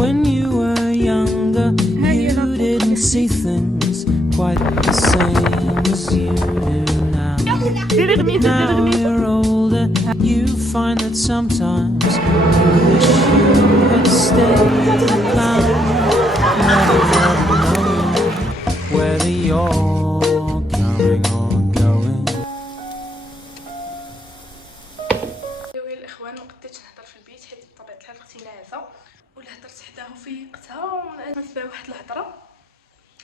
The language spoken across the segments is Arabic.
When you were younger, you didn't see things quite the same as you do now. Now you're older, you find that sometimes you wish you had stayed around, never knowing whether you're coming or going. الاخوان ما قدرتش نهضر في البيت حيت بطبيعه الحال اختي ناعسه، ولا هضرت حداها وفيقتها نسبه واحد الهضره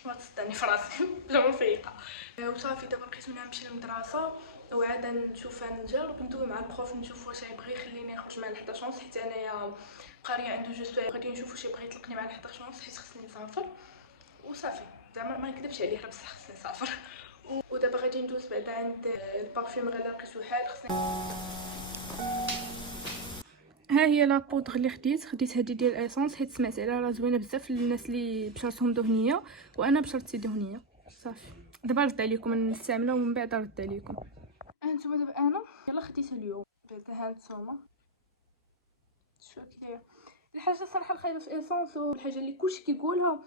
وتصدعني في راسي بلا ما فيقه وصافي. دابا بقيت منها نمشي للمدرسه وعاده نشوفها نجرب ندوي مع البروف نشوف واش يبغي يخليني نخرج مع 11 ونص، حيت انايا قاريه عنده جوج سوايع غادي نشوف واش يبغي يطلقني مع 11 ونص حيت خصني نسافر وصافي. زعما ما نكذبش عليه راه بصح خصني نسافر. ودابا غادي ندوز بعدا عند البارفيوم غير لقيتو حال خصني. ها هي لا بودغ اللي خديت هذه ديال الايسونس حيت سمعت عليها راه زوينه بزاف للناس اللي بشرتهم دهنيه، وانا بشرتي دهنيه. صافي دابا رد عليكم نستعملها ومن بعد رد عليكم. هانتوما دابا انا يلا خديتها اليوم بعدا هانتوما شوف كيداير الحاجه صراحه الخايبه في ايسونس والحاجه اللي كلشي كيقولها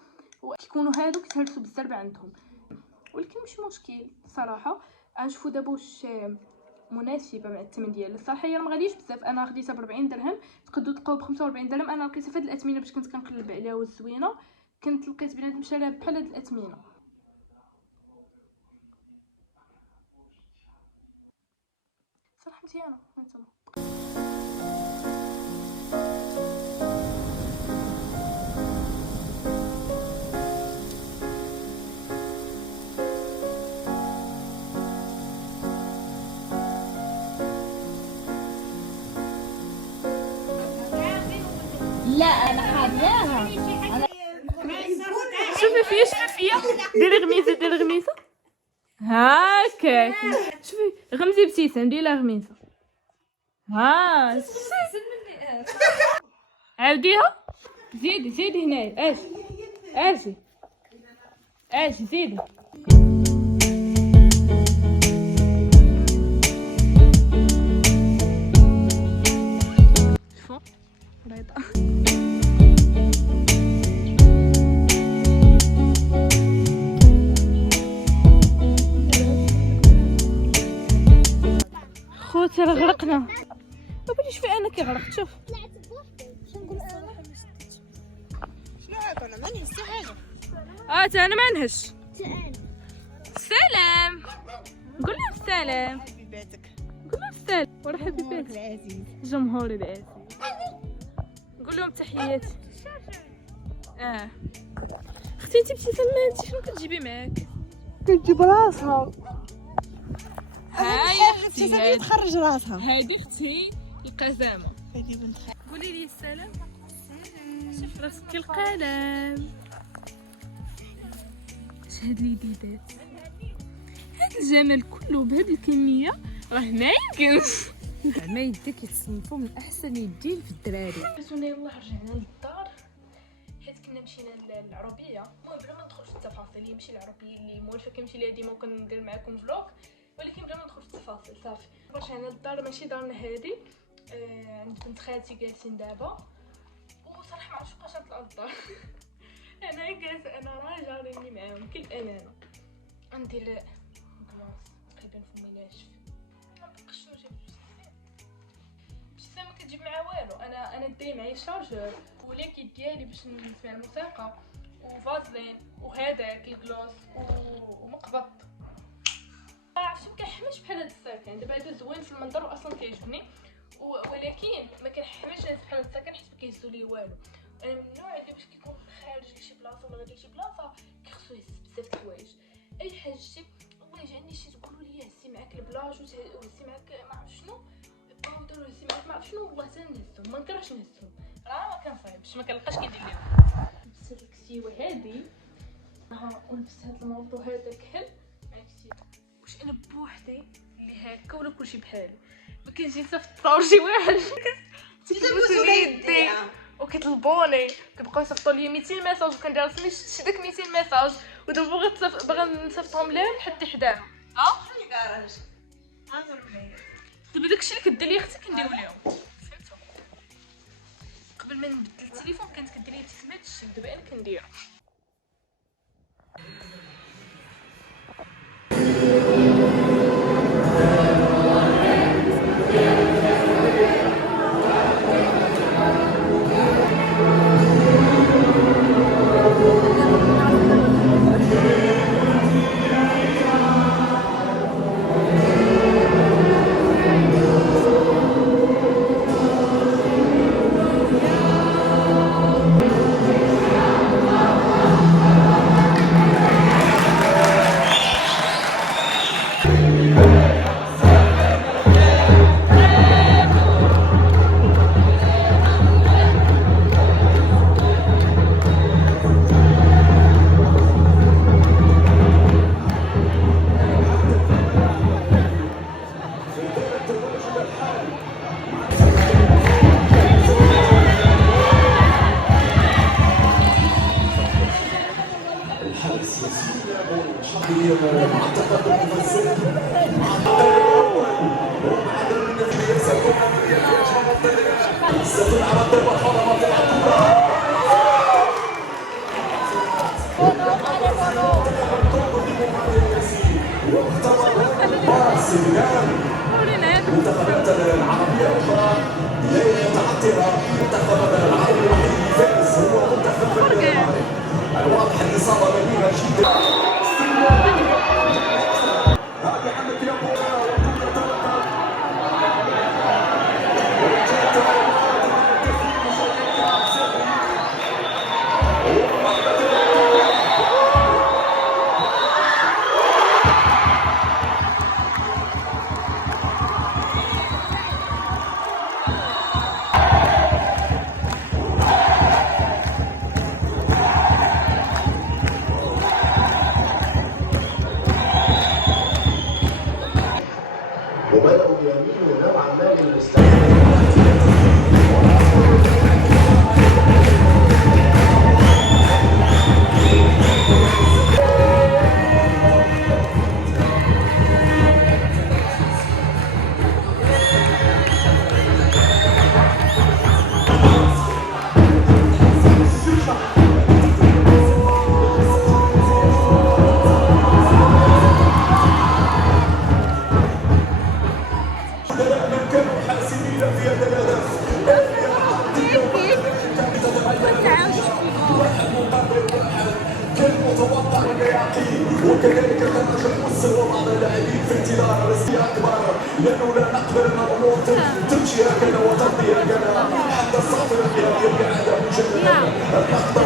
كيكونوا هادو كيتهرسوا بالزربه عندهم، ولكن مش مشكل صراحه. غنشوفوا دابا واش مناسبه مع الثمن ديالها. الصراحه هي ما غاليش بزاف، انا خديتها ب 40 درهم، تقدروا تلقاو ب 45 درهم. انا لقيتها في هاد الاثمنه باش كنت كنقلب عليها والزوينه، كنت لقيت بنادم شاريها بحال هاد الاثمنه. صراحه مزيانه. هانتوما لا انا حاباها. شوفي فيا شوفي فيا ديري غميزه ديري غميزه هاكا. شوفي غمزي ابتسام ديري غميزه ها عاوديها زيدي هنايا اجي زيدي. شوفوا بيضاء خوتي راه غرقنا. ما بغيتش في انا كيغرق. شوف انا ما نهزش حاجه. تا انا ما نهش. سلام قول لهم سلام. حبيباتك قول لهم سلام ورا حبيباتي العزيز جمهوري العزيز. قول لهم تحياتي. اختي انت ابتسامات شنو كتجيبي معاك؟ كتجيب راسها. هاي اختي تخرج راسها. هادي اختي القزامه. هذه بنت قولي لي السلام. شوف راسك القلم. اش هاد اليديدات هاد الجمال كله بهاد الكميه راه ما يمكنش. زعما يديك يتصنفوا من احسن يدين في الدراري. سونا يلاه رجعنا للدار حيت كنا مشينا للعربيه. المهم بلا ما ندخل في التفاصيل، هي ماشي العربيه اللي موالفه كنمشي ليها ديما وكندير معكم فلوق، ولكن بلا ما ندخل في التفاصيل. صافي رجعنا للدار، ماشي دارنا هادي عند بنت خالتي جالسين دابا، وصراحه ما عرفتش بقاش نطلع للدار. انا جالسه انا راجعه راني معاهم بكل امانه. ندير كلاص تقريبا فمي ناشف ما بقاش نجيب ابتسام ما كتجيب معاه والو. انا داي معايا شارجور وليكيد ديالي باش نسمع الموسيقى وفازلين وهذاك الكلوس ومقبط. عرفتي ما كنحملش بحال هاد الساكن. دابا هذا زوين في المنظر واصلا كيعجبني، ولكن ما كنحملش بحال هاد الساكن حيت ما كيهزو لي والو. انا من النوع اللي باش كيكون خارج لشي بلاصه ولا غادي لشي بلاصه كيخصو يهز بزاف د الحوايج. اي حاجه شتي الله يجعلني شي تقولوا لي هزي معاك البلاج وهزي معاك ما عرف شنو باودر وهزي معاك ما عرف شنو، والله تنهزهم ما نكرهش نهزهم راه ما كنصايبش ما كنلقاش كيدير ليهم. لبست هاد الكسيوه هادي ولبست هاد الموطو هذا كحل مع كسيوه واش انا بوحدي اللي هكا ولا كلشي بحالي ما كنجي صافي تصاور شي واحد تلبسوا لي يدي وكيطلبوني كيبقاو يصيفطوا لي 200 ميساج وكندير راسي شتي داك 200 ميساج ودابا باغا نصيفطهم ليهم لحد حداهم. خلي كراج دابا داكشي اللي كدير لي اختي كنديرو ليهم. فهمتوا؟ قبل قبل ما نبدل التليفون كانت كدير لي تسميت الشي، دابا انا كنديرو. وبدأوا يميلوا نوعا ما للمستقبل. وكذلك خرج المستوى بعض اللاعبين في انتظار رسمية أكبر، لأنه لا نقبل أن الأمور تمشي هكذا وتمضي هكذا حتى الصافرة النهائية بعد مجددا.